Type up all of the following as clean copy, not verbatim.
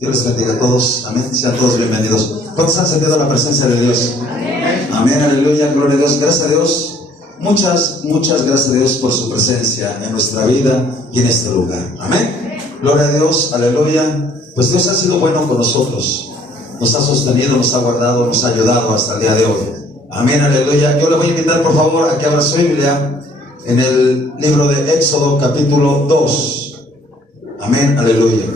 Dios les bendiga a todos. Amén. Sean todos bienvenidos. ¿Cuántos han sentido la presencia de Dios? Amén. Amén, aleluya, gloria a Dios. Gracias a Dios. Muchas gracias a Dios por su presencia en nuestra vida y en este lugar. Amén. Gloria a Dios, aleluya. Pues Dios ha sido bueno con nosotros. Nos ha sostenido, nos ha guardado, nos ha ayudado hasta el día de hoy. Amén, aleluya. Yo le voy a invitar por favor a que abra su Biblia en el libro de Éxodo capítulo 2. Amén, aleluya.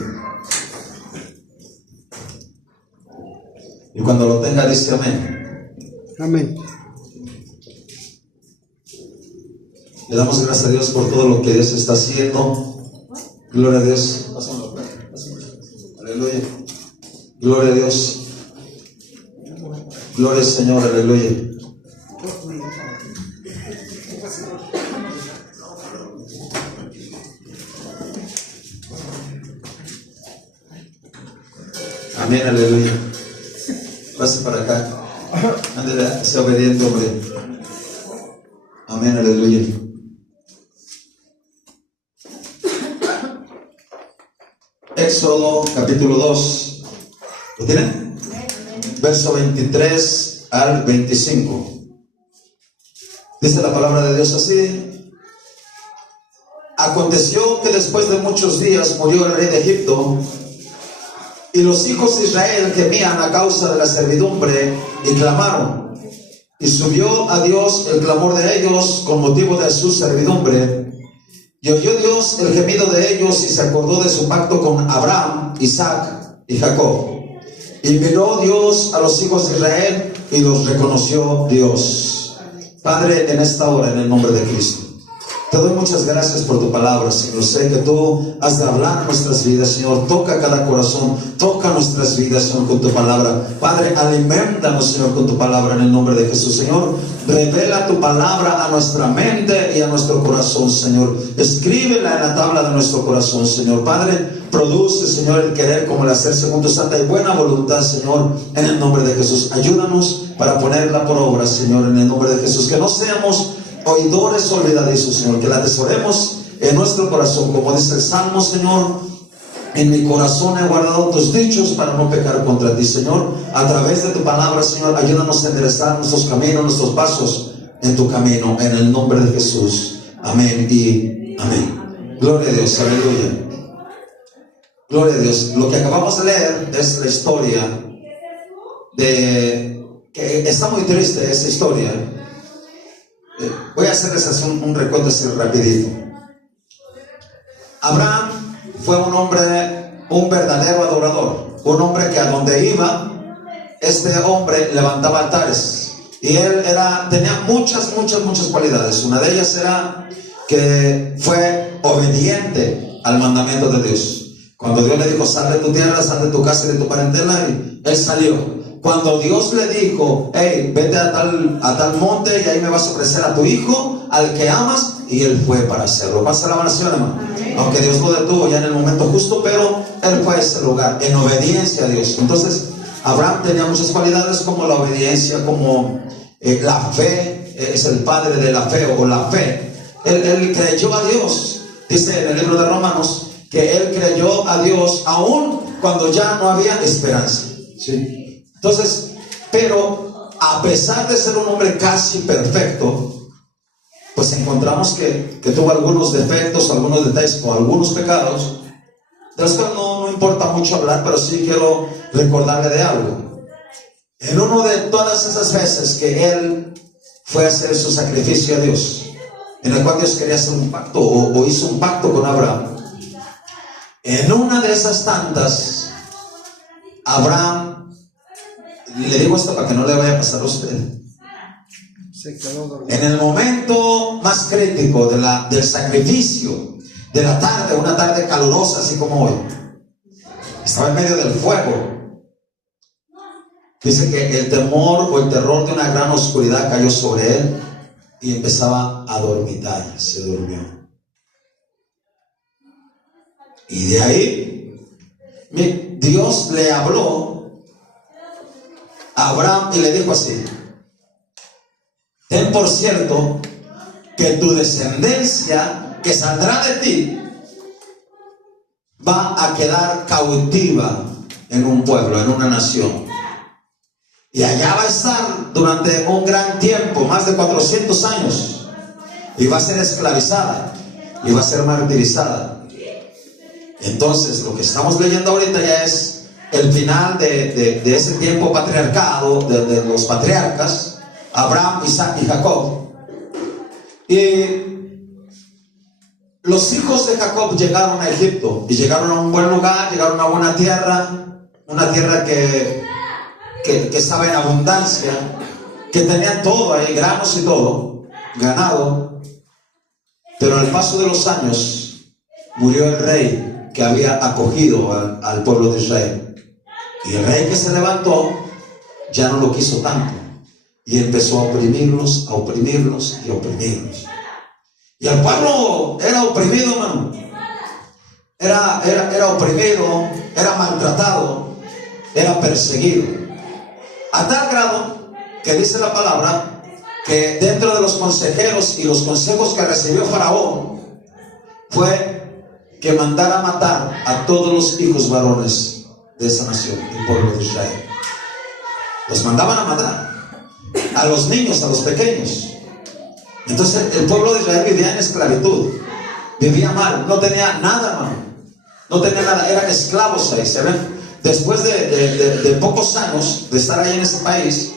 Y cuando lo tenga dice amén. Amén. Le damos gracias a Dios por todo lo que Dios está haciendo. Gloria a Dios. Aleluya. Gloria a Dios. Gloria al Señor, aleluya. Amén, aleluya. Pase para acá. Ándale, sea obediente, hombre. Amén, aleluya. Éxodo capítulo 2. ¿Lo tienen? Verso 23 al 25. Dice la palabra de Dios así: aconteció que después de muchos días murió el rey de Egipto, y los hijos de Israel gemían a causa de la servidumbre y clamaron. Y subió a Dios el clamor de ellos con motivo de su servidumbre. Y oyó Dios el gemido de ellos y se acordó de su pacto con Abraham, Isaac y Jacob. Y miró Dios a los hijos de Israel y los reconoció Dios. Padre, en esta hora, en el nombre de Cristo, te doy muchas gracias por tu palabra, Señor. Sé que tú has de hablar en nuestras vidas, Señor. Toca cada corazón, toca nuestras vidas, Señor, con tu palabra. Padre, alimentanos, Señor, con tu palabra en el nombre de Jesús, Señor. Revela tu palabra a nuestra mente y a nuestro corazón, Señor. Escríbela en la tabla de nuestro corazón, Señor. Padre, produce, Señor, el querer como el hacer según tu santa y buena voluntad, Señor, en el nombre de Jesús. Ayúdanos para ponerla por obra, Señor, en el nombre de Jesús. Que no seamos oidores olvidadizos, Señor, que la atesoremos en nuestro corazón, como dice el Salmo, Señor. En mi corazón he guardado tus dichos para no pecar contra ti, Señor. A través de tu palabra, Señor, ayúdanos a enderezar nuestros caminos, nuestros pasos en tu camino, en el nombre de Jesús. Amén y amén. Gloria a Dios, aleluya. Gloria a Dios. Lo que acabamos de leer es la historia de que está muy triste esa historia. Voy a hacerles así un recuento así rapidito. Abraham fue un hombre, un verdadero adorador, un hombre que a donde iba, este hombre levantaba altares, y él tenía muchas cualidades. Una de ellas era que fue obediente al mandamiento de Dios. Cuando Dios le dijo, sal de tu tierra, sal de tu casa y de tu parentela, y él salió. Cuando Dios le dijo, hey, vete a tal monte y ahí me vas a ofrecer a tu hijo, al que amas, y él fue para hacerlo. Pasa la oración, hermano. Aunque Dios lo detuvo ya en el momento justo, pero él fue a ese lugar en obediencia a Dios. Entonces Abraham tenía muchas cualidades, como la obediencia, como la fe. Es el padre de la fe, o la fe. Él creyó a Dios. Dice en el libro de Romanos que él creyó a Dios aún cuando ya no había esperanza, ¿sí? Entonces, pero a pesar de ser un hombre casi perfecto, pues encontramos que tuvo algunos defectos, algunos detalles o algunos pecados, de los cuales no importa mucho hablar, pero sí quiero recordarle de algo. En uno de todas esas veces que él fue a hacer su sacrificio a Dios, en el cual Dios quería hacer un pacto, o hizo un pacto con Abraham, en una de esas tantas, Abraham, le digo esto para que no le vaya a pasar a usted, en el momento más crítico del sacrificio, de la tarde, una tarde calurosa así como hoy, estaba en medio del fuego. Dice que el temor o el terror de una gran oscuridad cayó sobre él y empezaba a dormitar, se durmió. Y de ahí Dios le habló a Abraham y le dijo así: ten por cierto que tu descendencia que saldrá de ti va a quedar cautiva en un pueblo, en una nación. Y allá va a estar durante un gran tiempo, más de 400 años. Y va a ser esclavizada. Y va a ser martirizada. Entonces, lo que estamos leyendo ahorita ya es el final de ese tiempo patriarcado, de los patriarcas, Abraham, Isaac y Jacob. Y los hijos de Jacob llegaron a Egipto y llegaron a un buen lugar, llegaron a una tierra que estaba en abundancia, que tenía todo ahí, granos y todo, ganado. Pero al paso de los años murió el rey que había acogido al pueblo de Israel. Y el rey que se levantó ya no lo quiso tanto. Y empezó a oprimirlos, a oprimirlos y a oprimirlos. Y el pueblo era oprimido, hermano. Era oprimido, era maltratado, era perseguido. A tal grado que dice la palabra que dentro de los consejeros y los consejos que recibió Faraón fue que mandara matar a todos los hijos varones de esa nación, el pueblo de Israel. Los mandaban a matar. A los niños, a los pequeños. Entonces el pueblo de Israel vivía en esclavitud, vivía mal, no tenía nada, hermano. No tenía nada, eran esclavos ahí, ¿se ven? Después de pocos años de estar ahí en ese país,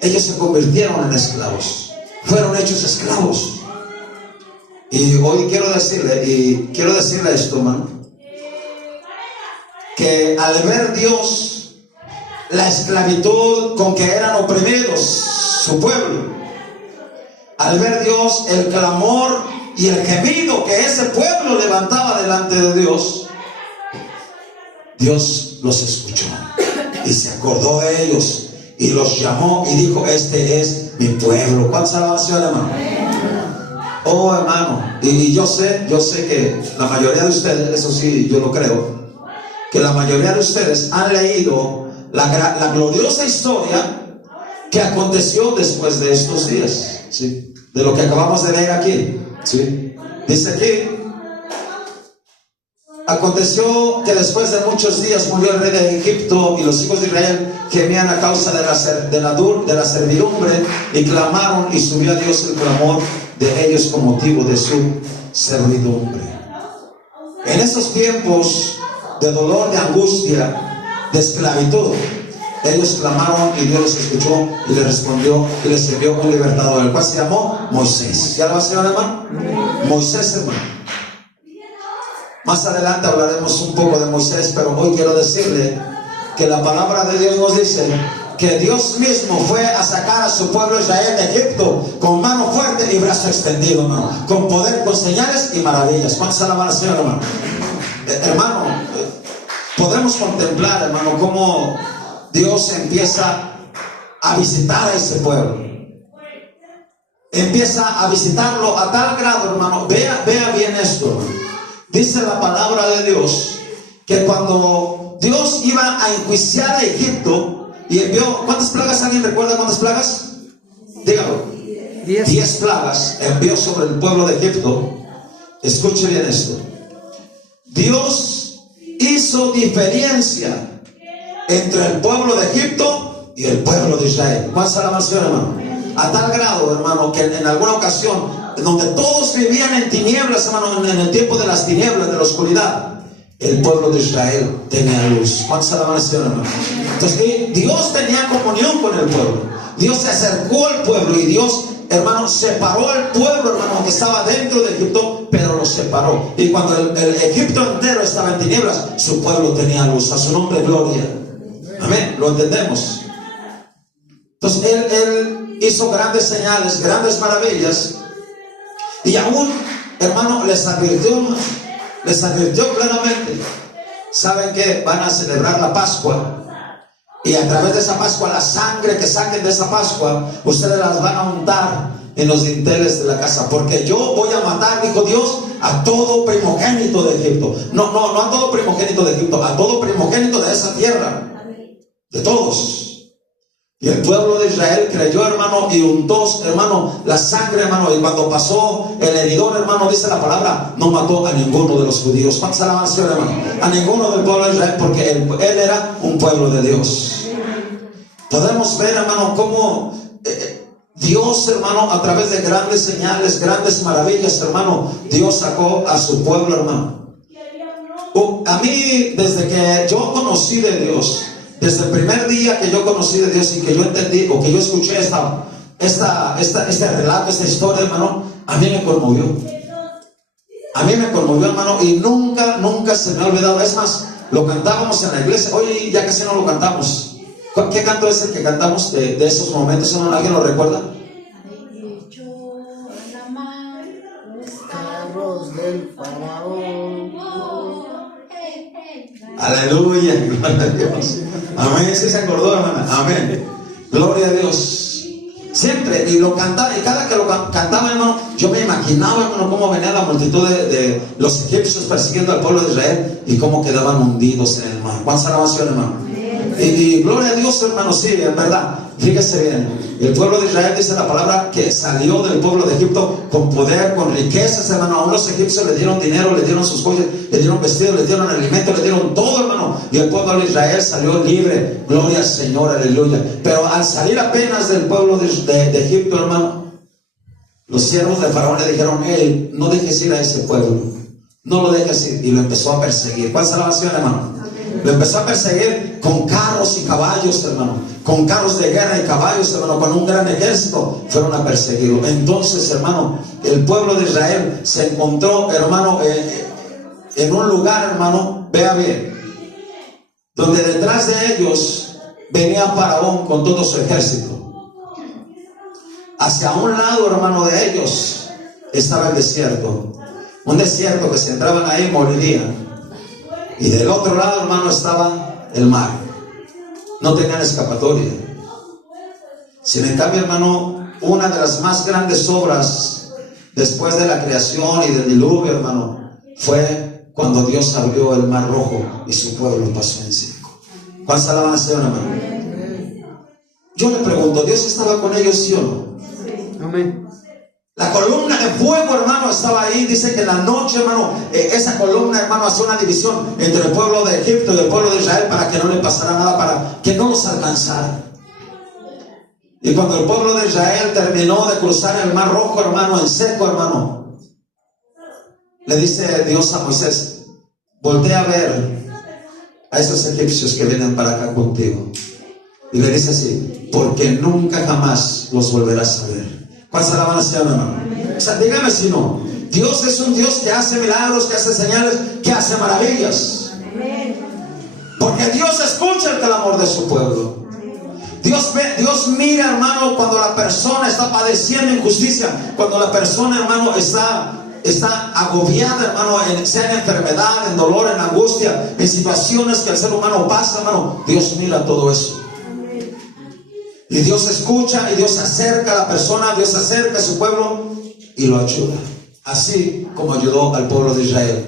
ellos se convirtieron en esclavos, fueron hechos esclavos. Y hoy quiero decirle esto, hermano, que al ver Dios la esclavitud con que eran oprimidos su pueblo, al ver Dios el clamor y el gemido que ese pueblo levantaba delante de Dios, Dios los escuchó y se acordó de ellos y los llamó y dijo: este es mi pueblo. ¿Cuántas alabanzas, hermano? Oh, hermano, y yo sé que la mayoría de ustedes, eso sí, yo lo creo, que la mayoría de ustedes han leído la gloriosa historia que aconteció después de estos días, ¿sí? De lo que acabamos de leer aquí, ¿sí? Dice aquí: aconteció que después de muchos días murió el rey de Egipto, y los hijos de Israel gemían a causa de la servidumbre, y clamaron, y subió a Dios el clamor de ellos con motivo de su servidumbre. En esos tiempos de dolor, de angustia, de esclavitud, ellos clamaron y Dios los escuchó y les respondió y les envió un libertador, el cual se llamó Moisés. ¿Ya lo va a hacer, hermano? Moisés, hermano. Más adelante hablaremos un poco de Moisés, pero hoy quiero decirle que la palabra de Dios nos dice que Dios mismo fue a sacar a su pueblo Israel de Egipto con mano fuerte y brazo extendido, hermano, con poder, con señales y maravillas. ¿Cuántos alaban al Señor, hermano? Hermano, podemos contemplar, hermano, cómo Dios empieza a visitar a ese pueblo. Empieza a visitarlo a tal grado, hermano. Vea bien esto, hermano. Dice la palabra de Dios que cuando Dios iba a enjuiciar a Egipto y envió, ¿cuántas plagas? ¿Alguien recuerda cuántas plagas? Dígalo. 10 plagas envió sobre el pueblo de Egipto. Escuche bien esto. Dios hizo diferencia entre el pueblo de Egipto y el pueblo de Israel. ¿Cuántas alabanzas, hermano? A tal grado, hermano, que en alguna ocasión, donde todos vivían en tinieblas, hermano, en el tiempo de las tinieblas, de la oscuridad, el pueblo de Israel tenía luz. ¿Cuántas alabanzas, hermano? Entonces Dios tenía comunión con el pueblo. Dios se acercó al pueblo y Dios, hermano, separó al pueblo, hermano, que estaba dentro de Egipto, pero lo separó. Y cuando el Egipto entero estaba en tinieblas, su pueblo tenía luz. A su nombre, gloria. Amén. ¿Lo entendemos? Entonces él hizo grandes señales, grandes maravillas, y aún, hermano, les advirtió claramente. Saben que van a celebrar la Pascua, y a través de esa Pascua, la sangre que saquen de esa Pascua, ustedes las van a untar en los dinteles de la casa, porque yo voy a matar, dijo Dios, a todo primogénito de Egipto. No a todo primogénito de Egipto, a todo primogénito de esa tierra, de todos. Y el pueblo de Israel creyó, hermano, y untó, hermano, la sangre, hermano. Y cuando pasó el heridor, hermano, dice la palabra, no mató a ninguno de los judíos. ¿Cuántas alabanzas, hermano? A ninguno del pueblo de Israel, porque él era un pueblo de Dios. Podemos ver, hermano, cómo Dios, hermano, a través de grandes señales, grandes maravillas, hermano, Dios sacó a su pueblo, hermano. A mí, desde que yo conocí de Dios, desde el primer día que yo conocí de Dios y que yo entendí o que yo escuché este relato, esta historia, hermano, a mí me conmovió. A mí me conmovió, hermano, y nunca se me ha olvidado. Es más, lo cantábamos en la iglesia. Hoy ya casi no lo cantamos. ¿Qué canto es el que cantamos de esos momentos, hermano? ¿Alguien lo recuerda? Carros del faraón. Aleluya, gloria a Dios. Amén, sí se acordó, hermana. Amén. Gloria a Dios. Siempre, y lo cantaba, y cada que lo cantaba, hermano, yo me imaginaba, hermano, cómo venía la multitud de los egipcios persiguiendo al pueblo de Israel y cómo quedaban hundidos en el mar. ¿Cuántas alabanzas, hermano? Y gloria a Dios, hermano, sí, en verdad. Fíjese bien, el pueblo de Israel, dice la palabra, que salió del pueblo de Egipto con poder, con riquezas, hermano. Aún los egipcios le dieron dinero, le dieron sus joyas, le dieron vestidos, le dieron alimento, le dieron todo, hermano. Y el pueblo de Israel salió libre. Gloria al Señor, aleluya. Pero al salir apenas del pueblo de Egipto, hermano, los siervos de Faraón le dijeron: hey, no dejes ir a ese pueblo, no lo dejes ir. Y lo empezó a perseguir. ¿Cuál es la salvación, hermano? Lo empezó a perseguir con carros y caballos, hermano, con carros de guerra y caballos, hermano, con un gran ejército. Fueron a perseguirlo. Entonces, hermano, el pueblo de Israel se encontró, hermano, en un lugar, hermano, vea bien, donde detrás de ellos venía Faraón con todo su ejército. Hacia un lado, hermano, de ellos estaba el desierto, un desierto que si entraban ahí morirían. Y del otro lado, hermano, estaba el mar. No tenían escapatoria. Sin en cambio, hermano, una de las más grandes obras después de la creación y del diluvio, hermano, fue cuando Dios abrió el mar rojo y su pueblo pasó en seco. ¿Cuántas alabanzas, hermano? Yo le pregunto, ¿Dios estaba con ellos, sí o no? Amén. La columna de fuego, hermano, estaba ahí. Dice que en la noche, hermano, esa columna, hermano, hacía una división entre el pueblo de Egipto y el pueblo de Israel para que no le pasara nada, para que no los alcanzara. Y cuando el pueblo de Israel terminó de cruzar el mar rojo, hermano, en seco, hermano, le dice Dios a Moisés: voltea a ver a esos egipcios que vienen para acá contigo. Y le dice así: porque nunca jamás los volverás a ver. ¿Cuántas alabanzas, hermano? O sea, dígame si no. Dios es un Dios que hace milagros, que hace señales, que hace maravillas. Porque Dios escucha el clamor de su pueblo. Dios mira, hermano, cuando la persona está padeciendo injusticia, cuando la persona, hermano, está agobiada, hermano, sea en enfermedad, en dolor, en angustia, en situaciones que el ser humano pasa, hermano. Dios mira todo eso. Y Dios escucha y Dios se acerca a la persona, Dios se acerca a su pueblo y lo ayuda. Así como ayudó al pueblo de Israel.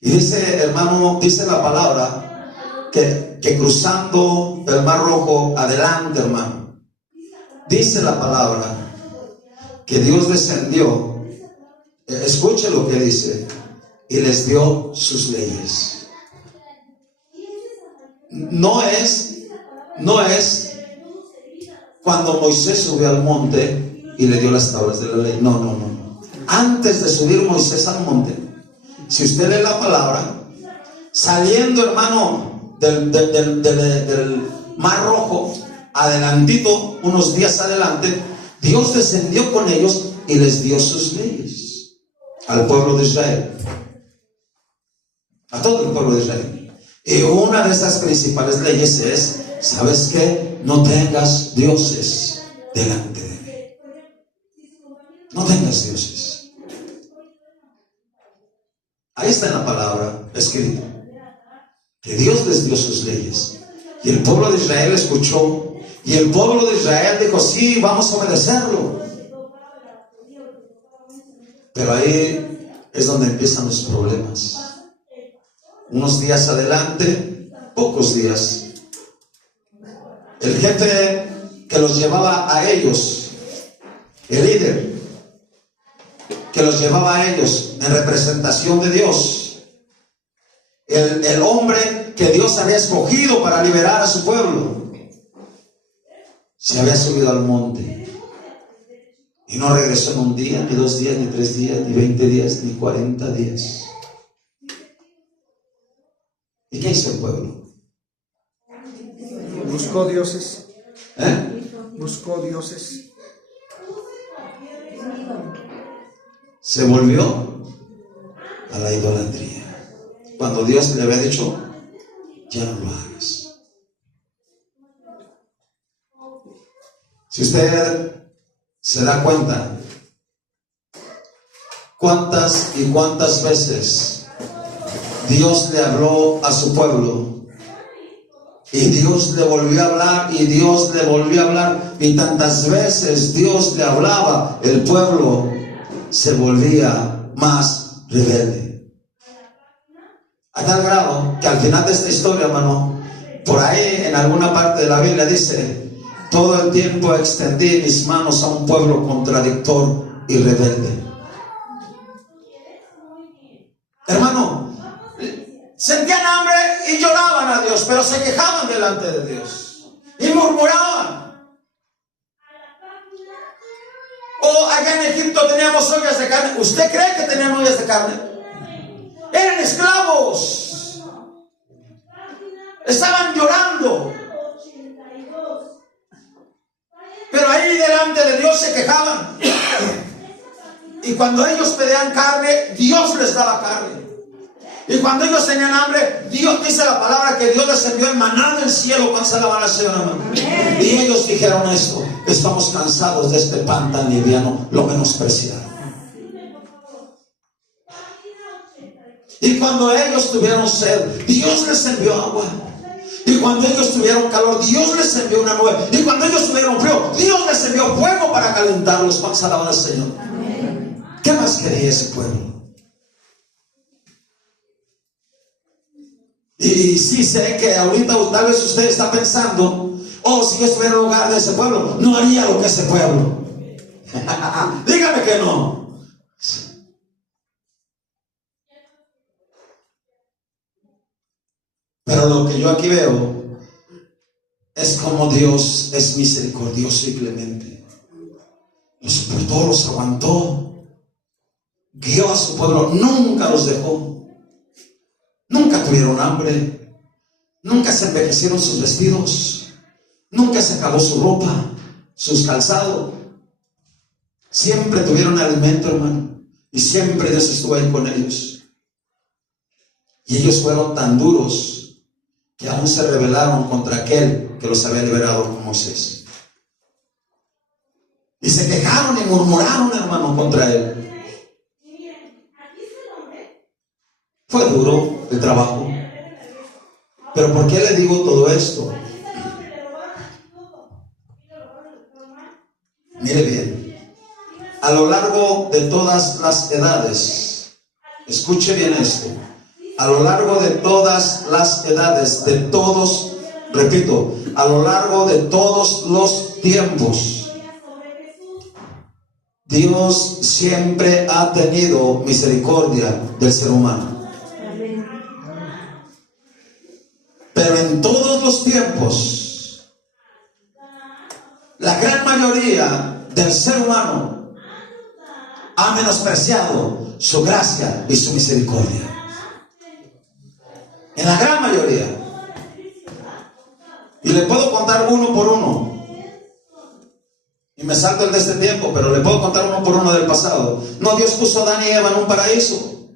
Y dice, hermano, dice la palabra que cruzando el mar rojo adelante, hermano, dice la palabra que Dios descendió. Escuche lo que dice: y les dio sus leyes. No es cuando Moisés subió al monte y le dio las tablas de la ley. No. Antes de subir Moisés al monte, si usted lee la palabra, saliendo, hermano, del mar rojo, adelantito, unos días adelante, Dios descendió con ellos y les dio sus leyes al pueblo de Israel, a todo el pueblo de Israel. Y una de esas principales leyes es: ¿sabes qué? No tengas dioses delante de mí. No tengas dioses. Ahí está en la palabra escrito que Dios les dio sus leyes. Y el pueblo de Israel escuchó. Y el pueblo de Israel dijo: sí, vamos a obedecerlo. Pero ahí es donde empiezan los problemas. Unos días adelante, pocos días el jefe que los llevaba a ellos, el líder que los llevaba a ellos en representación de Dios, el hombre que Dios había escogido para liberar a su pueblo, se había subido al monte y no regresó en un día, ni 2 días, ni 3 días, ni 20 días, ni 40 días. ¿Y qué hizo el pueblo? Buscó dioses. Buscó dioses. Se volvió a la idolatría. Cuando Dios le había dicho, ya no lo hagas. Si usted se da cuenta, cuántas y cuántas veces Dios le habló a su pueblo, y Dios le volvió a hablar, y Dios le volvió a hablar, y tantas veces Dios le hablaba, el pueblo se volvía más rebelde. A tal grado que al final de esta historia, hermano, por ahí en alguna parte de la Biblia dice: todo el tiempo extendí mis manos a un pueblo contradictor y rebelde. Hermano, sentían hambre y lloraban a Dios, pero se quejaban delante de Dios y murmuraban. O allá en Egipto teníamos ollas de carne. ¿Usted cree que tenían ollas de carne? Eran esclavos. Estaban llorando. Pero ahí delante de Dios se quejaban. Y cuando ellos pedían carne, Dios les daba carne. Y cuando ellos tenían hambre, Dios, dice la palabra, que Dios les envió el maná del cielo. Cuando se alaban al Señor, hermano. Y ellos dijeron esto: estamos cansados de este pan tan liviano, lo menospreciaron. Y cuando ellos tuvieron sed, Dios les envió agua. Y cuando ellos tuvieron calor, Dios les envió una nube. Y cuando ellos tuvieron frío, Dios les envió fuego para calentarlos. Cuando se alaban al Señor. ¿Qué más quería ese pueblo? Y sí sé que ahorita tal vez usted está pensando: oh, si yo estuviera en el lugar de ese pueblo, no haría lo que ese pueblo. Dígame que no. Pero lo que yo aquí veo es como Dios es misericordioso y clemente. Los soportó, los aguantó, guió a su pueblo, nunca los dejó. Nunca tuvieron hambre, nunca se envejecieron sus vestidos, nunca se acabó su ropa, sus calzados. Siempre tuvieron alimento, hermano, y siempre Dios estuvo ahí con ellos. Y ellos fueron tan duros que aún se rebelaron contra aquel que los había liberado con Moisés. Y se quejaron y murmuraron, hermano, contra él. Fue duro el trabajo. Pero ¿por qué le digo todo esto? Mire bien. A lo largo de todas las edades, escuche bien esto. A lo largo de todas las edades, de todos, repito, a lo largo de todos los tiempos, Dios siempre ha tenido misericordia del ser humano. Pero en todos los tiempos, la gran mayoría del ser humano ha menospreciado su gracia y su misericordia. En la gran mayoría. Y le puedo contar uno por uno. Y me salto el de este tiempo, pero le puedo contar uno por uno del pasado. No, Dios puso a Adán y Eva en un paraíso.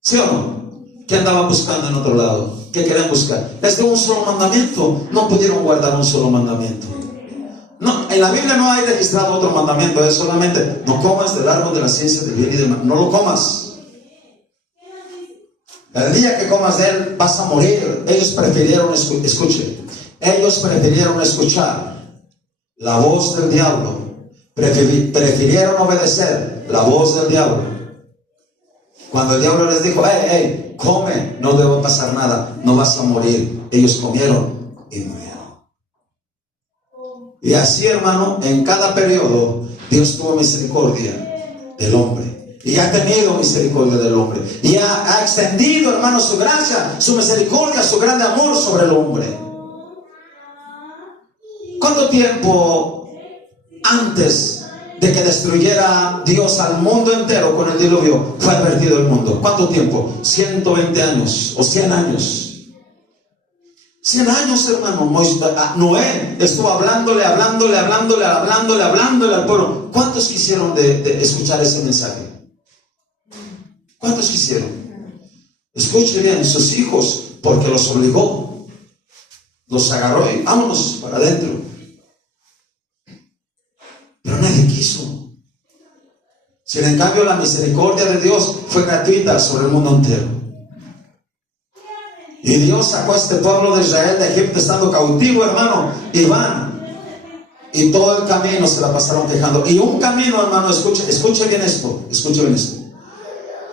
¿Sí o no? ¿Qué andaban buscando en otro lado? ¿Qué querían buscar? Es de un solo mandamiento. No pudieron guardar un solo mandamiento. No, en la Biblia no hay registrado otro mandamiento. Es solamente: no comas del árbol de la ciencia del bien y del mal. No lo comas. El día que comas de él vas a morir. Ellos prefirieron, escuchen, ellos prefirieron escuchar la voz del diablo. Prefirieron obedecer la voz del diablo. Cuando el diablo les dijo: hey, come, no debe pasar nada, no vas a morir. Ellos comieron y murieron. Y así, hermano, en cada periodo Dios tuvo misericordia del hombre. Y ha tenido misericordia del hombre. Y ha extendido, hermano, su gracia, su misericordia, su grande amor sobre el hombre. ¿Cuánto tiempo antes de que destruyera Dios al mundo entero con el diluvio fue advertido el mundo? ¿Cuánto tiempo? 120 años o 100 años. 100 años, hermano. Noé estuvo hablándole al pueblo. ¿Cuántos quisieron de escuchar ese mensaje? ¿Cuántos quisieron? Escuche bien, sus hijos, porque los obligó, los agarró y vámonos para adentro. Pero nadie quiso. Sin en cambio, la misericordia de Dios fue gratuita sobre el mundo entero. Y Dios sacó a este pueblo de Israel de Egipto estando cautivo, hermano, y van. Y todo el camino se la pasaron quejando. Y un camino, hermano, escuche bien esto.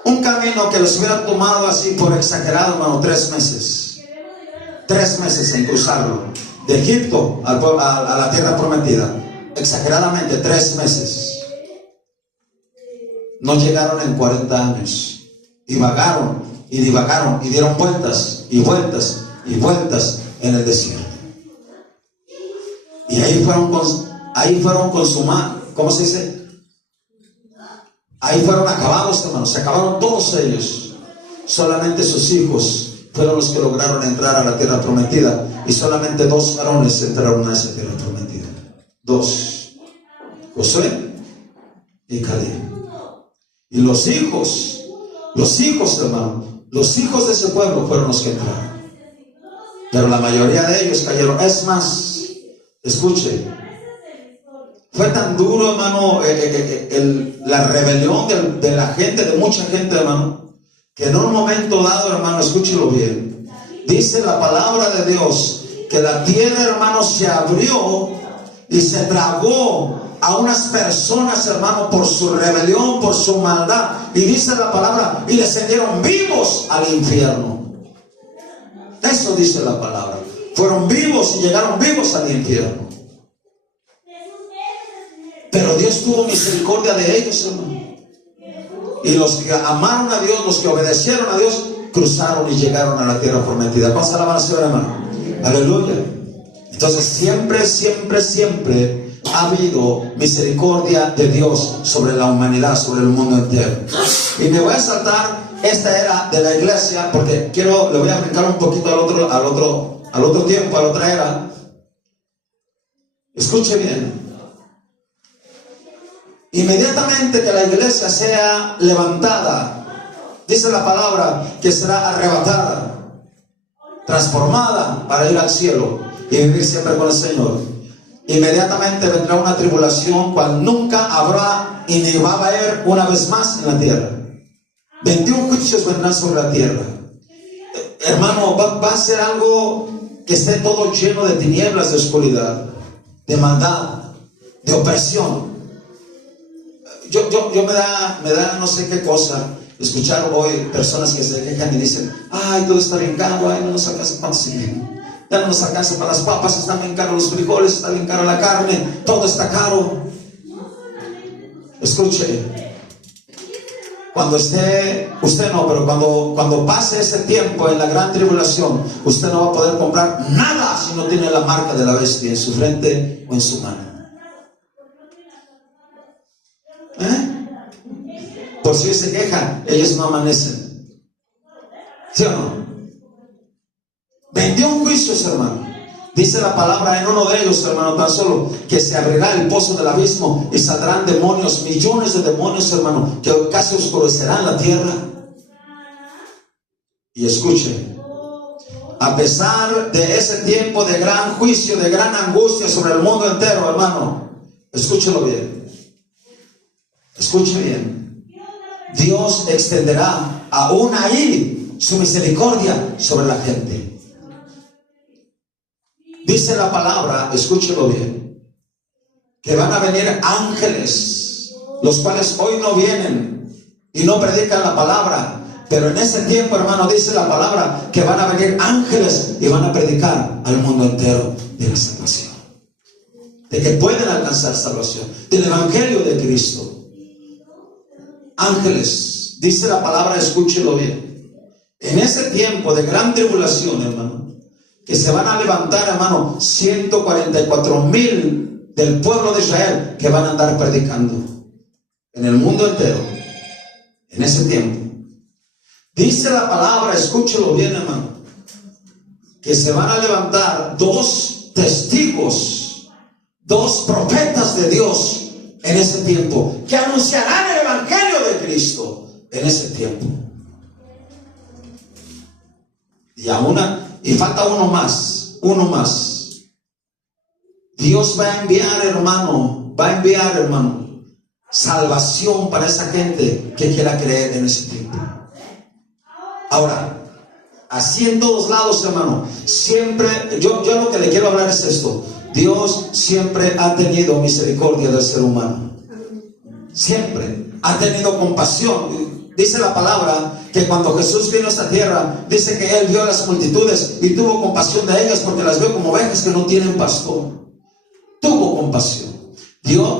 Un camino que les hubiera tomado así por exagerado, hermano, 3 meses. 3 meses en cruzarlo. De Egipto a la tierra prometida. Exageradamente 3 meses. No llegaron en 40 años. Y vagaron y divagaron y dieron vueltas y vueltas y vueltas en el desierto. Y ahí fueron consumados. ¿Cómo se dice? Ahí fueron acabados, hermanos. Se acabaron todos ellos. Solamente sus hijos fueron los que lograron entrar a la tierra prometida. Y solamente 2 varones entraron a esa tierra prometida. 2. Josué y Caleb. Y los hijos, hermano, los hijos de ese pueblo fueron los que entraron. Pero la mayoría de ellos cayeron. Es más, escuche, fue tan duro, hermano, la rebelión de la gente, de mucha gente, hermano, que en un momento dado, hermano, escúchelo bien, dice la palabra de Dios que la tierra, hermano, se abrió y se tragó a unas personas, hermano, por su rebelión, por su maldad. Y dice la palabra, y descendieron vivos al infierno. Eso dice la palabra. Fueron vivos y llegaron vivos al infierno. Pero Dios tuvo misericordia de ellos, hermano. Y los que amaron a Dios, los que obedecieron a Dios, cruzaron y llegaron a la tierra prometida. ¿Cuántos alaban al Señor, hermano? Aleluya. Entonces siempre ha habido misericordia de Dios sobre la humanidad, sobre el mundo entero. Y me voy a saltar esta era de la iglesia, porque le voy a brincar un poquito al otro tiempo, a la otra era. Escuche bien. Inmediatamente que la iglesia sea levantada, dice la palabra que será arrebatada, transformada para ir al cielo y vivir siempre con el Señor. Inmediatamente vendrá una tribulación cual nunca habrá y ni va a haber una vez más en la tierra. 21 juicios vendrán sobre la tierra. Hermano, va a ser algo que esté todo lleno de tinieblas, de oscuridad, de maldad, de opresión. Yo me da no sé qué cosa escuchar hoy personas que se quejan y dicen: ay, todo está bien caro, ay, no nos alcanza para ya no nos alcanza para las papas, están bien caros los frijoles, está bien cara la carne, todo está caro. Escuche, cuando cuando pase ese tiempo en la gran tribulación, usted no va a poder comprar nada si no tiene la marca de la bestia en su frente o en su mano. Por si se quejan, ellos no amanecen. ¿Sí o no? 21 juicios, hermano. Dice la palabra en uno de ellos, hermano, tan solo que se abrirá el pozo del abismo y saldrán demonios, millones de demonios, hermano, que casi oscurecerán la tierra. Y escuchen, a pesar de ese tiempo de gran juicio, de gran angustia sobre el mundo entero, hermano, escúchelo bien. Escuche bien. Dios extenderá aún ahí su misericordia sobre la gente. Dice la palabra, escúchelo bien, que van a venir ángeles, los cuales hoy no vienen y no predican la palabra, pero en ese tiempo, hermano, dice la palabra que van a venir ángeles y van a predicar al mundo entero de la salvación. de que pueden alcanzar salvación, del evangelio de Cristo. Ángeles, dice la palabra, escúchelo bien, en ese tiempo de gran tribulación, hermano, que se van a levantar, hermano, 144,000 del pueblo de Israel que van a andar predicando en el mundo entero, en ese tiempo. Dice la palabra, escúchelo bien, hermano, que se van a levantar 2 testigos, 2 profetas de Dios en ese tiempo, que anunciarán el evangelio de Cristo en ese tiempo. Y falta uno más. Dios va a enviar, hermano, salvación para esa gente que quiera creer en ese tiempo. Ahora, así en todos lados, hermano, siempre, yo lo que le quiero hablar es esto: Dios siempre ha tenido misericordia del ser humano, siempre ha tenido compasión. Dice la palabra que cuando Jesús vino a esta tierra, dice que Él vio a las multitudes y tuvo compasión de ellas, porque las vio como ovejas que no tienen pastor. Tuvo compasión.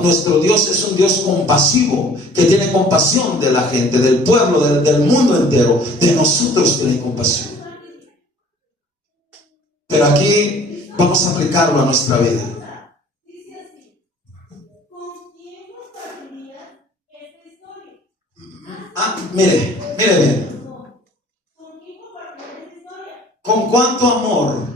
Nuestro Dios es un Dios compasivo, que tiene compasión de la gente, del pueblo, del mundo entero. De nosotros tiene compasión. Pero aquí vamos a aplicarlo a nuestra vida. Mire bien. ¿Con cuánto amor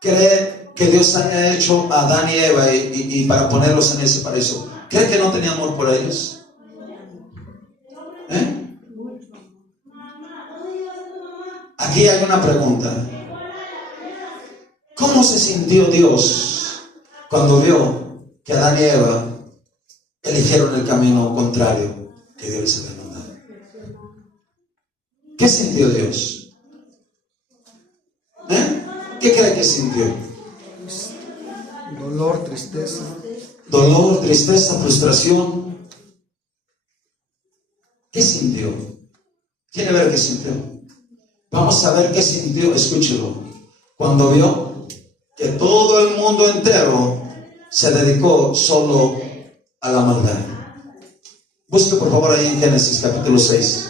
cree que Dios haya hecho a Adán y Eva y para ponerlos en ese paraíso? ¿Cree que no tenía amor por ellos? Aquí hay una pregunta. ¿Cómo se sintió Dios cuando vio que Adán y Eva eligieron el camino contrario que Dios les había mandado? ¿Qué sintió Dios? ¿Qué cree que sintió? Dolor, tristeza. Dolor, tristeza, frustración. ¿Qué sintió? ¿Quiere ver qué sintió? Vamos a ver qué sintió, escúchelo. Cuando vio que todo el mundo entero se dedicó solo a la maldad. Busque por favor ahí en Génesis capítulo 6.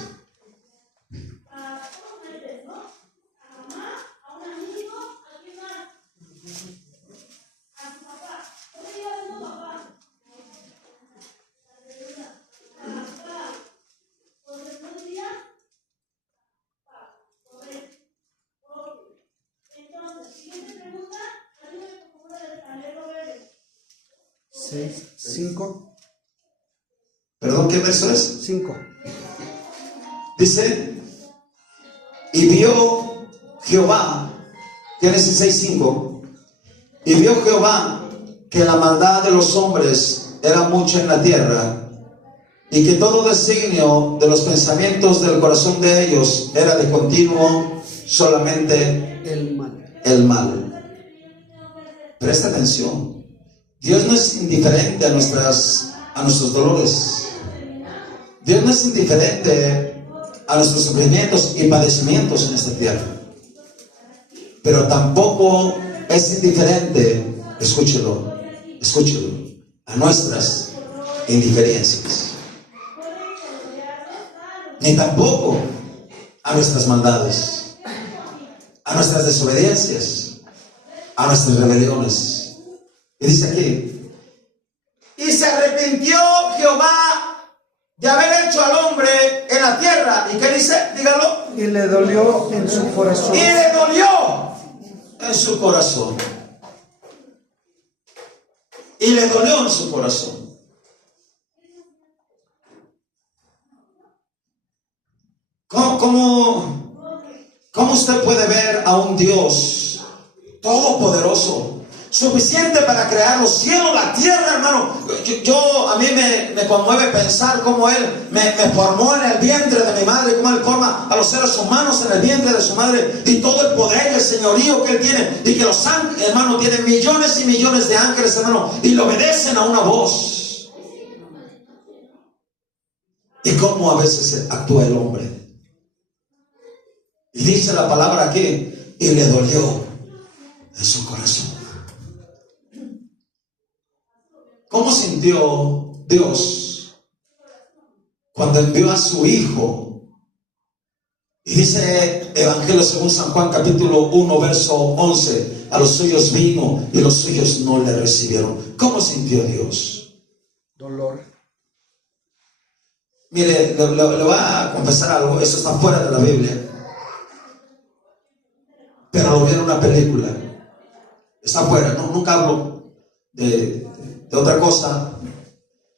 ¿Perdón, qué verso es? 5. Dice, y vio Jehová, Génesis 6:5, y vio Jehová que la maldad de los hombres era mucha en la tierra, y que todo designio de los pensamientos del corazón de ellos era de continuo solamente el mal. Presta atención. Dios no es indiferente a nuestros dolores. Dios no es indiferente a nuestros sufrimientos y padecimientos en esta tierra. Pero tampoco es indiferente, escúchelo, a nuestras indiferencias. Ni tampoco a nuestras maldades, a nuestras desobediencias, a nuestras rebeliones. Y dice aquí, y se arrepintió Jehová de haber hecho al hombre en la tierra. ¿Y qué dice? Dígalo. Y le dolió en su corazón. Y le dolió en su corazón. Y le dolió en su corazón. ¿Cómo usted puede ver a un Dios todopoderoso, suficiente para crear los cielos, la tierra, hermano? A mí me conmueve pensar cómo Él me formó en el vientre de mi madre, cómo Él forma a los seres humanos en el vientre de su madre, y todo el poder y el señorío que Él tiene, y que los ángeles, hermano, tienen millones y millones de ángeles, hermano, y le obedecen a una voz. Y cómo a veces actúa el hombre. Y dice la palabra aquí, y le dolió en su corazón. ¿Cómo sintió Dios cuando envió a su Hijo? Y dice Evangelio según San Juan capítulo 1 verso 11, a los suyos vino y los suyos no le recibieron. ¿Cómo sintió Dios? Dolor. Mire, le voy a confesar algo, eso está fuera de la Biblia, pero lo vi en una película, está fuera, no, nunca hablo de otra cosa,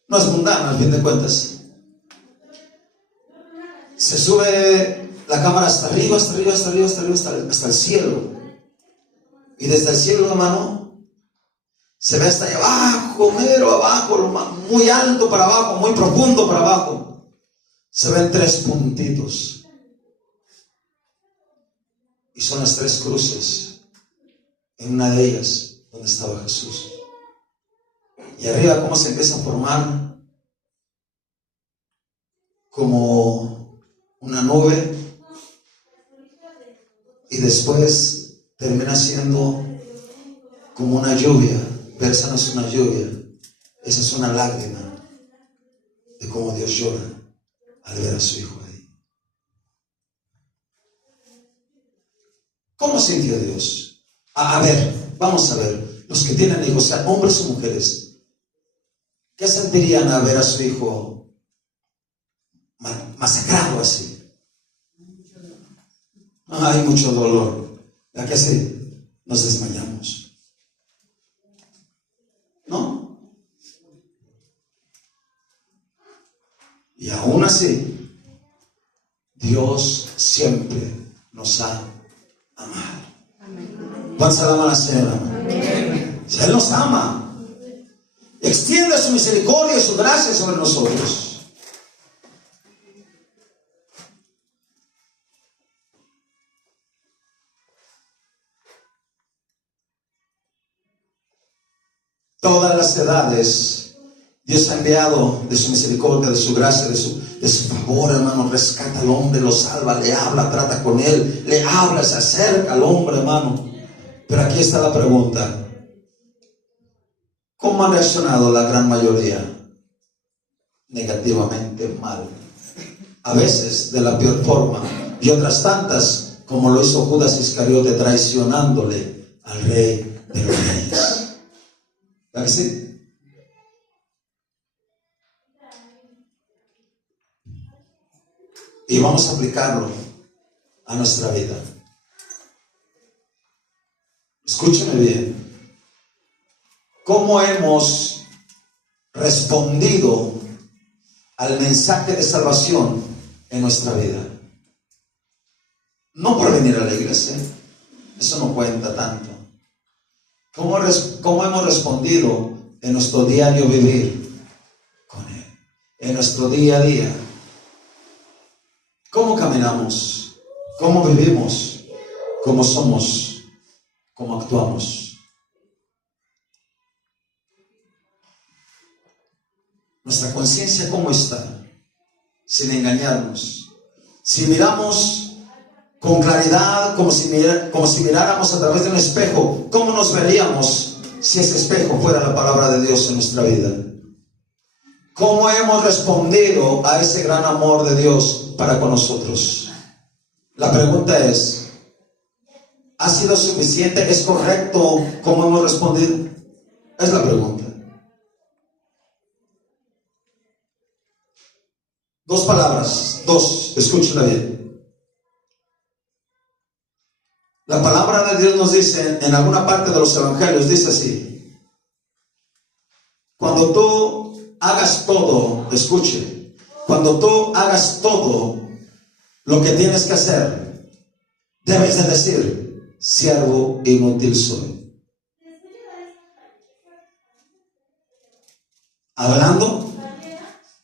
no es mundano al fin de cuentas. Se sube la cámara hasta arriba, hasta el cielo, y desde el cielo, hermano, se ve hasta allá abajo, mero abajo, muy alto para abajo, muy profundo para abajo. Se ven 3 puntitos y son las 3 cruces. En una de ellas donde estaba Jesús, y arriba cómo se empieza a formar como una nube, y después termina siendo como una lluvia. Pero esa no es una lluvia, esa es una lágrima de cómo Dios llora al ver a su Hijo ahí. ¿Cómo sintió Dios? A ver, vamos a ver, los que tienen hijos, sean hombres o mujeres, ¿qué sentirían al ver a su hijo masacrado así? Hay mucho dolor. ¿A qué así? Nos desmayamos, ¿no? Y aún así, Dios siempre nos ha amado. ¿Cuántos alaban a la Señora? Él nos ama. Extiende su misericordia y su gracia sobre nosotros. Todas las edades Dios ha enviado de su misericordia, de su gracia, de su favor, hermano. Rescata al hombre, lo salva, le habla, trata con él, le habla, se acerca al hombre, hermano. Pero aquí está la pregunta: ¿cómo han reaccionado la gran mayoría? Negativamente, mal. A veces de la peor forma, y otras tantas como lo hizo Judas Iscariote, traicionándole al Rey de los Reyes. ¿Verdad que sí? Y vamos a aplicarlo a nuestra vida. Escúcheme bien. ¿Cómo hemos respondido al mensaje de salvación en nuestra vida? No por venir a la iglesia, eso no cuenta tanto. ¿Cómo hemos respondido en nuestro diario vivir con Él? En nuestro día a día. ¿Cómo caminamos? ¿Cómo vivimos? ¿Cómo somos? ¿Cómo actuamos? Nuestra conciencia, ¿cómo está? Sin engañarnos. Si miramos con claridad, como si miráramos a través de un espejo, ¿cómo nos veríamos si ese espejo fuera la palabra de Dios en nuestra vida? ¿Cómo hemos respondido a ese gran amor de Dios para con nosotros? La pregunta es: ¿ha sido suficiente? ¿Es correcto cómo hemos respondido? Es la pregunta. 2 palabras, 2, escúchenla bien. La palabra de Dios nos dice, en alguna parte de los evangelios, dice así: cuando tú hagas todo, escuche, cuando tú hagas todo lo que tienes que hacer, debes de decir: siervo inútil soy. Hablando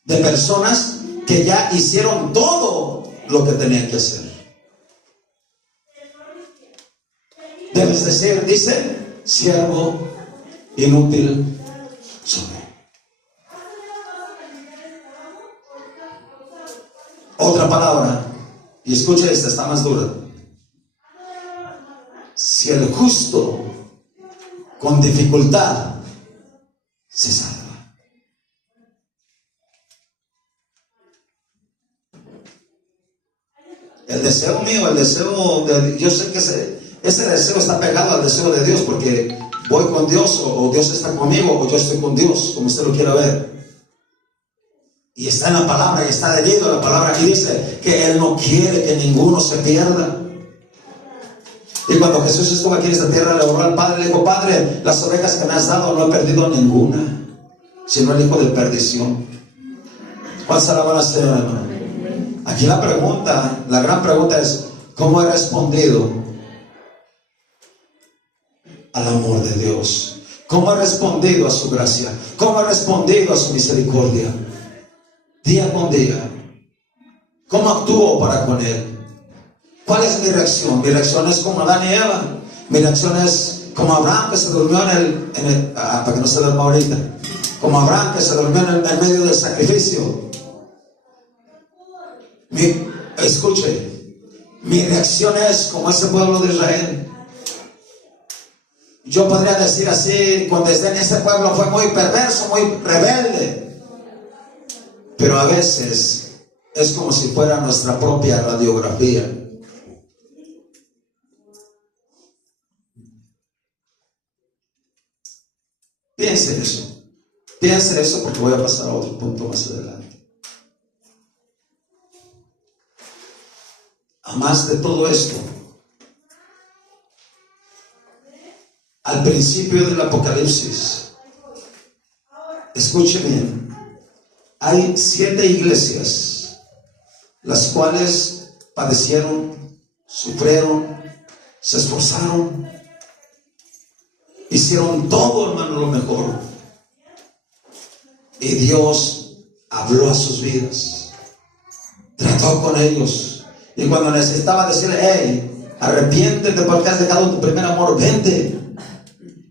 de personas que ya hicieron todo lo que tenían que hacer. Debes decir, dice: siervo inútil soy. Otra palabra, y escucha esta, está más dura: si el justo con dificultad se salva. deseo mío, el deseo de, yo sé que ese deseo está pegado al deseo de Dios, porque voy con Dios, o Dios está conmigo, o yo estoy con Dios, como usted lo quiera ver. Y está en la palabra, y está leído la palabra, y dice que Él no quiere que ninguno se pierda. Y cuando Jesús estuvo aquí en esta tierra, le oró al Padre, le dijo: Padre, las ovejas que me has dado no he perdido ninguna, sino el hijo de perdición. ¿Cuál será la buena señora, hermano? Aquí la pregunta, la gran pregunta es: ¿cómo he respondido al amor de Dios? ¿Cómo he respondido a su gracia? ¿Cómo he respondido a su misericordia? Día con día, ¿cómo actúo para con Él? ¿Cuál es mi reacción? Mi reacción es como Adán y Eva. Mi reacción es como Abraham, que se durmió para que no se duerma ahorita, como Abraham, que se durmió en medio del sacrificio. Escuche, mi reacción es como ese pueblo de Israel. Yo podría decir así, cuando esté en ese pueblo fue muy perverso, muy rebelde. Pero a veces es como si fuera nuestra propia radiografía. Piense eso. Piense eso, porque voy a pasar a otro punto más adelante. A más de todo esto, al principio del Apocalipsis, escuche bien, hay 7 iglesias, las cuales padecieron, sufrieron, se esforzaron, hicieron todo, hermano, lo mejor. Y Dios habló a sus vidas, trató con ellos. Y cuando necesitaba decirle: hey, arrepiéntete porque has dejado tu primer amor, vente.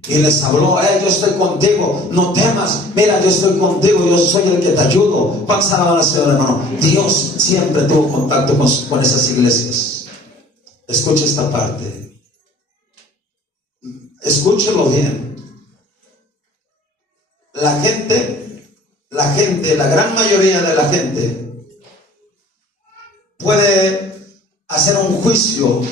Y les habló: hey, yo estoy contigo, no temas, mira, yo estoy contigo, yo soy el que te ayudo. ¿Cuántos alaban al Señor, hermano? Dios siempre tuvo contacto con esas iglesias. Escuche esta parte. Escúchelo bien. La gran mayoría de la gente puede hacer un juicio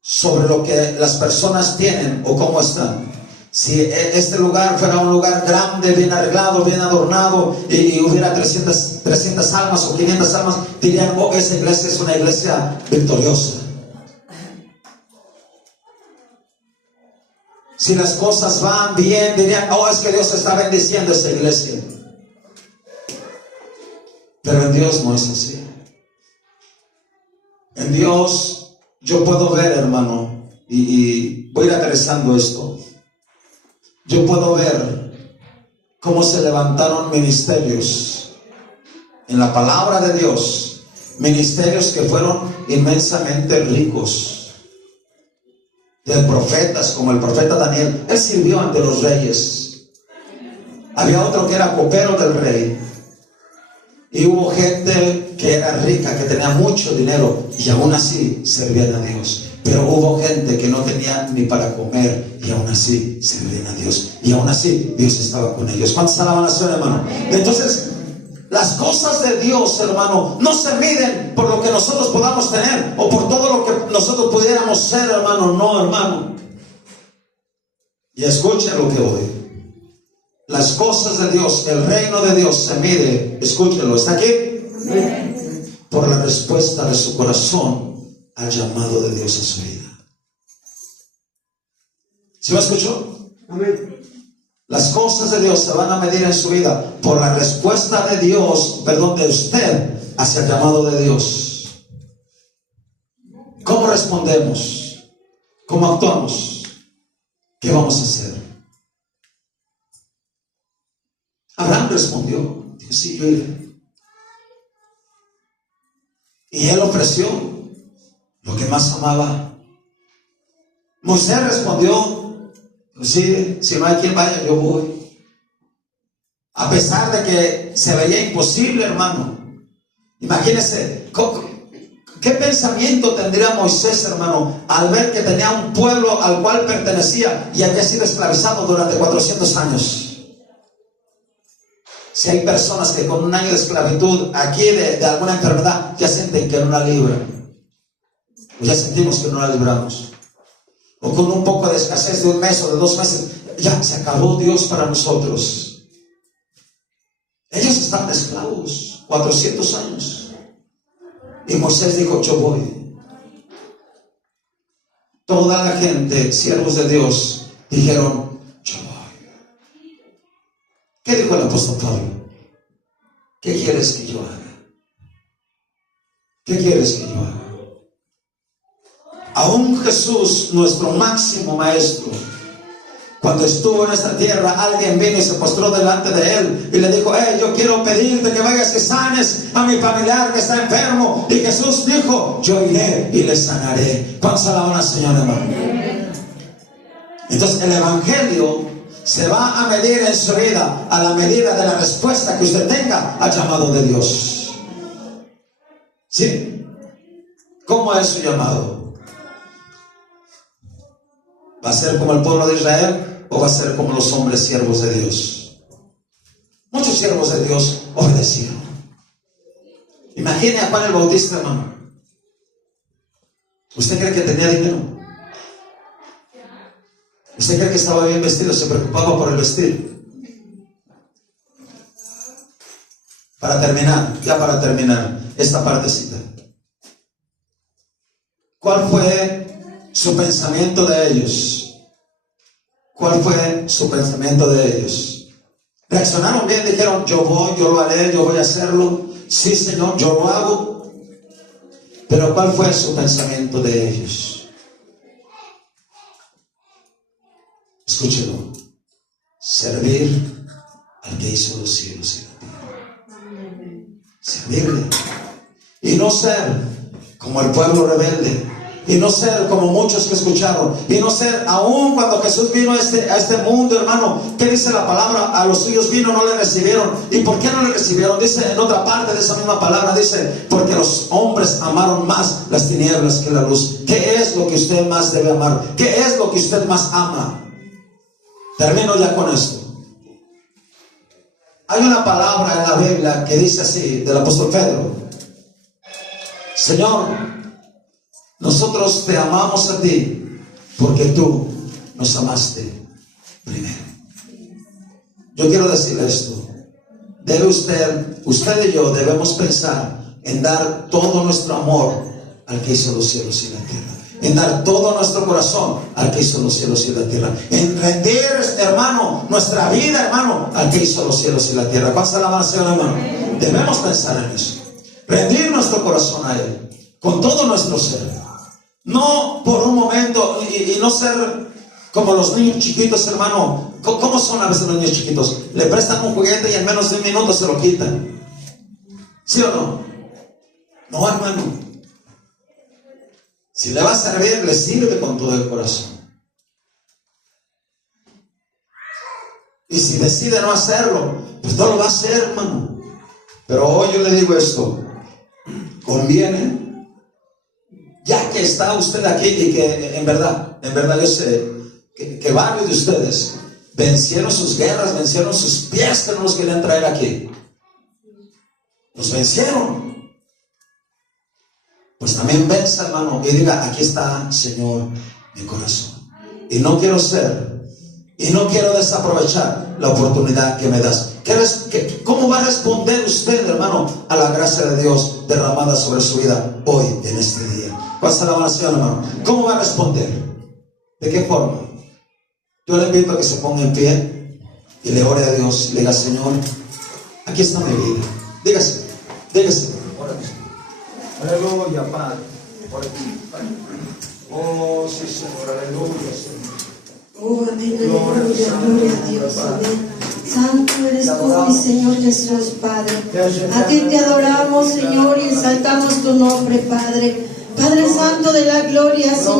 sobre lo que las personas tienen o cómo están. Si este lugar fuera un lugar grande, bien arreglado, bien adornado, y hubiera 300 almas o 500 almas, dirían: oh, esa iglesia es una iglesia victoriosa. Si las cosas van bien, dirían: oh, es que Dios está bendiciendo esa iglesia. Pero en Dios no es así. En Dios yo puedo ver, hermano, y voy a ir aterrizando esto. Yo puedo ver cómo se levantaron ministerios en la palabra de Dios, ministerios que fueron inmensamente ricos, de profetas, como el profeta Daniel. Él sirvió ante los reyes. Había otro que era copero del rey, y hubo gente que era rica, que tenía mucho dinero, y aún así servían a Dios. Pero hubo gente que no tenía ni para comer, y aún así servían a Dios, y aún así Dios estaba con ellos. ¿Cuántos alaban a su hermano? Entonces, las cosas de Dios, hermano, no se miden por lo que nosotros podamos tener, o por todo lo que nosotros pudiéramos ser, hermano. No, hermano. Y escuchen lo que hoy. Las cosas de Dios, el reino de Dios se mide, escúchenlo, ¿está aquí? Por la respuesta de su corazón al llamado de Dios a su vida. ¿Sí me escuchó? Amén. Las cosas de Dios se van a medir en su vida por la respuesta de Dios, perdón, de usted hacia el llamado de Dios. ¿Cómo respondemos? ¿Cómo actuamos? ¿Qué vamos a hacer? Abraham respondió, dijo: sí, yo iré. Y él ofreció lo que más amaba. Moisés respondió: sí, si no hay quien vaya, yo voy. A pesar de que se veía imposible, hermano. Imagínense, ¿qué pensamiento tendría Moisés, hermano, al ver que tenía un pueblo al cual pertenecía y había sido esclavizado durante 400 años? Si hay personas que con un año de esclavitud aquí de alguna enfermedad ya sienten que era una libra. pues ya sentimos que no la libramos. O con un poco de escasez de un mes o de 2 meses, ya se acabó Dios para nosotros. Ellos estaban esclavos 400 años. Y Moisés dijo, yo voy. Toda la gente, siervos de Dios, dijeron, yo voy. ¿Qué dijo el apóstol Pablo? ¿Qué quieres que yo haga? ¿Qué quieres que yo haga? Aún Jesús, nuestro máximo maestro, cuando estuvo en esta tierra, alguien vino y se postró delante de él y le dijo, yo quiero pedirte que vayas y sanes a mi familiar que está enfermo. Y Jesús dijo, yo iré y le sanaré. ¿Cuántos alaban al Señor, hermano? Entonces el evangelio se va a medir en su vida a la medida de la respuesta que usted tenga al llamado de Dios. ¿Sí? ¿Cómo es su llamado? ¿Va a ser como el pueblo de Israel o va a ser como los hombres siervos de Dios? Muchos siervos de Dios obedecieron. Imagine a Juan el Bautista, hermano. ¿Usted cree que tenía dinero? ¿Usted cree que estaba bien vestido? Se preocupaba por el vestir. Para terminar esta partecita, ¿cuál fue su pensamiento de ellos? ¿Cuál fue su pensamiento de ellos? ¿Reaccionaron bien? Dijeron, yo voy, yo lo haré, yo voy a hacerlo. Sí, Señor, yo lo hago. Pero ¿cuál fue su pensamiento de ellos? Escúchelo. Servir al que hizo los cielos y la tierra. Servirle. Y no ser como el pueblo rebelde. Y no ser como muchos que escucharon. Y no ser, aún cuando Jesús vino a este mundo, hermano, ¿qué dice la palabra? A los suyos vino, no le recibieron. ¿Y por qué no le recibieron? Dice en otra parte de esa misma palabra, dice, porque los hombres amaron más las tinieblas que la luz. ¿Qué es lo que usted más debe amar? ¿Qué es lo que usted más ama? Termino ya con esto. Hay una palabra en la Biblia que dice así, del apóstol Pedro: Señor, nosotros te amamos a ti porque tú nos amaste primero. Yo quiero decirle esto. Debe usted y yo debemos pensar en dar todo nuestro amor al que hizo los cielos y la tierra. En dar todo nuestro corazón al que hizo los cielos y la tierra. En rendir, hermano, nuestra vida, hermano, al que hizo los cielos y la tierra. ¿Cuántas alabanzas, hermano? Debemos pensar en eso. Rendir nuestro corazón a Él con todo nuestro ser. No por un momento y no ser como los niños chiquitos, hermano. ¿Cómo son a veces los niños chiquitos? Le prestan un juguete y en menos de un minuto se lo quitan. ¿Sí o no? No, hermano. Si le va a servir, le sirve con todo el corazón. Y si decide no hacerlo, pues no lo va a hacer, hermano. Pero hoy yo le digo esto: conviene, ya que está usted aquí y que en verdad yo sé que varios de ustedes vencieron sus guerras, vencieron sus pies que no los querían traer aquí. Los vencieron. Pues también venza, hermano, y diga: aquí está, Señor, mi corazón. Y no quiero desaprovechar la oportunidad que me das. ¿Cómo va a responder usted, hermano, a la gracia de Dios derramada sobre su vida hoy, en este día? ¿Cuál la oración, hermano? ¿Cómo va a responder? ¿De qué forma? Yo le invito a que se ponga en pie y le ore a Dios y le diga: Señor, aquí está mi vida. Dígase. Aleluya, Padre. Por aquí. Oh, sí, Señor. Aleluya, Señor. Oh, amén, aleluya, gloria a Dios, amén. Santo eres tú, mi Señor Jesús, Padre. A ti te adoramos, Señor, y exaltamos tu nombre, Padre. Padre Santo de la gloria, Señor.